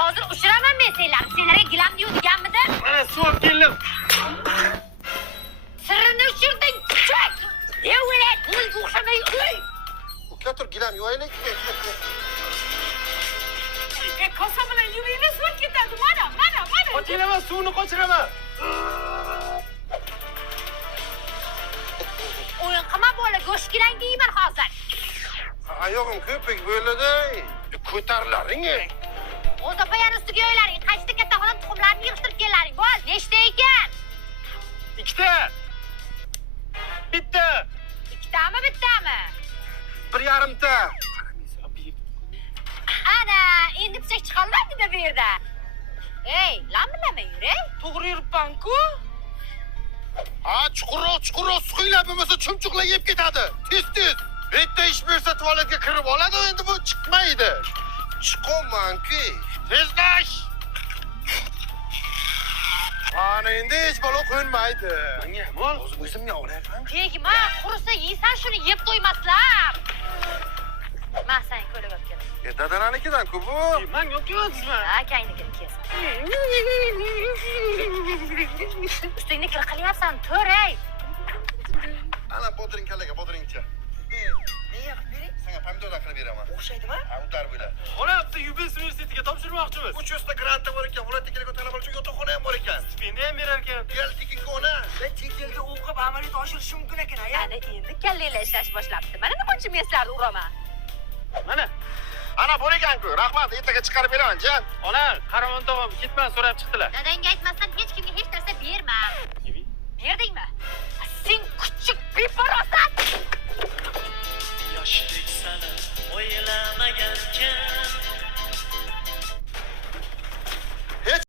Hozir ushiraman men senlarni. Senlarga gilam deyotganmidim? Mana suv olib keldim. Sirrini ushirding. Chek! Devalat, bo'lga o'xshamay uy. Uka tur, gilam yuvaylik. Kosa bilan yuvinglar suv ketadi. Mana. Qochiraman, suvni qochiraman. O'yin qilma bola, go'shkilang deyman hozir. Oyog'im ko'pik bo'ladi. Ko'tarlaring. O'zi payani ustiga yoylaring. Qaysi katta xolam tuxumlarni yig'ishtirib kellaring. Bo'l, nechta ekan? 2 ta. Bitta. Ikkitami, bittami? 1,5 ta. Ana, endi pichak chiqolmaydi-da bu yerda. Ey, lamilama yur, ey. To'g'ri yuribman-ku. Ha, chuqurroq suqinglar bo'lmasa chumchuqlar yeb ketadi. Tez. Bitta ish bersa tualetga kirib oladi, endi bu chiqmaydi. Chiqolman-ku. Tezlash. Ana endi hech bola qo'ymaydi. Menga mol. O'zimga olaman. Tegma, qursa yeysan shuni yeb to'ymaslar. Men sen ko'rib o'tgan. Dadananikidan-ku bu. Men yo'qyapsizmi? Akangnikini kesin. Ustingni kir qilyapsan, to'ray. Ana bodringcha. Nega qilib bering? Senga pomidorlar qilib beraman. O'xshaydimi? Ha, udar bo'lar. Ona, biz UBS universitetiga topshirmoqchimiz. 300 ta grantda bor ekan, Vladiyaga talabalar uchun yotoqxona ham bor ekan. Stipendiya ham berar ekan. Gel tekinga Ben chet elga o'qib amaliyot oshirish mumkin ekan, aya. Ana endi kallanglar ishlash boshlabdi. Mana nimachi meslarni uraman. Mana. Ana bor ekan-ku. Rahmat, ertaga chiqarib beraman, jan. Ona, Qaramon tog'am ketman so'rab chiqdilar. Dadangga aytmasdan hech kimga hech narsa berma. Berdingmi? Sen kuchuk beparosat. Yoshlik sani o'ylamagankan